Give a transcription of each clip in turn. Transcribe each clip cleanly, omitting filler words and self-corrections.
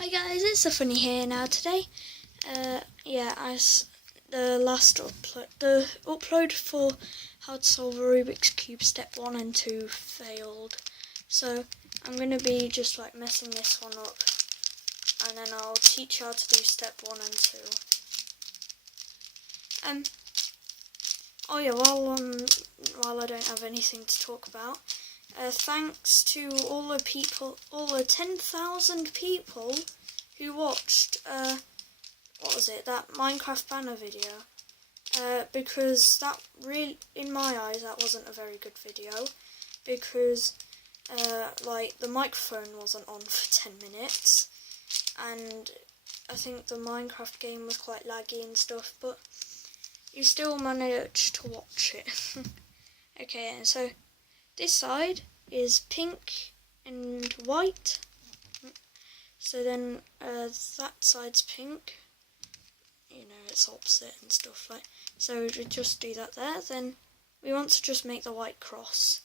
Hi guys, it's a funny here now today. As the upload for how to solve a Rubik's Cube step 1 and 2 failed. So I'm going to be just like messing this one up, and then I'll teach you how to do step 1 and 2. While I don't have anything to talk about, thanks to all the 10,000 people who watched, that Minecraft banner video, because that really, in my eyes, that wasn't a very good video, because, the microphone wasn't on for 10 minutes, and I think the Minecraft game was quite laggy and stuff, but you still managed to watch it. Okay, and so this side is pink and white. So then that side's pink. You know, it's opposite and stuff like. So we just do that there. Then we want to just make the white cross.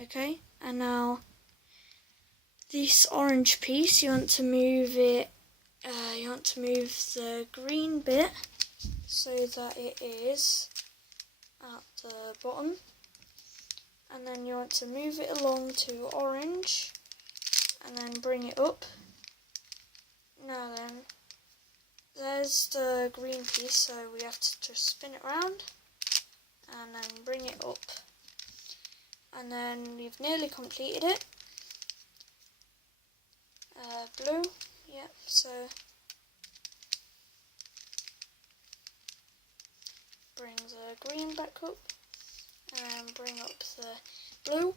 Okay, and now this orange piece, you want to move it. You want to move the green bit so that it is at the bottom. And then you want to move it along to orange, and then bring it up. Now then, there's the green piece, so we have to just spin it around, and then bring it up. And then we've nearly completed it. Blue, yep, so bring the green back up. And bring up the blue.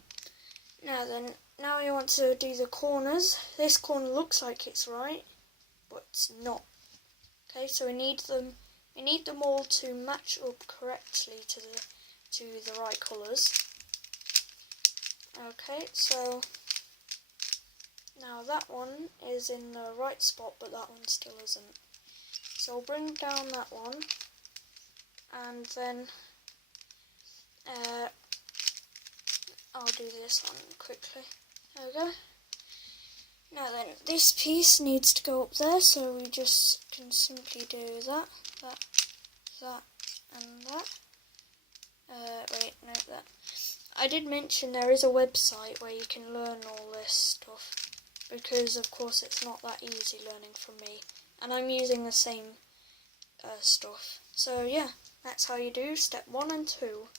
Now you want to do the corners. This corner looks like it's right, but it's not. Okay, so we need them all to match up correctly to the right colours. Okay, so now that one is in the right spot, but that one still isn't. So I'll bring down that one, and then I'll do this one quickly. There we go. Now then, this piece needs to go up there, so we just can simply do that, and that. That. I did mention there is a website where you can learn all this stuff, because of course it's not that easy learning from me, and I'm using the same stuff. So yeah, that's how you do step 1 and 2.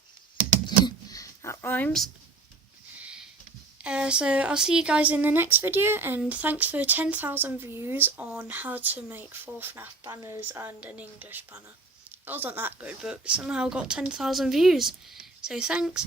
That rhymes. So I'll see you guys in the next video, and thanks for 10,000 views on how to make 4 FNAF banners and an English banner. It wasn't that good, but somehow got 10,000 views. So thanks.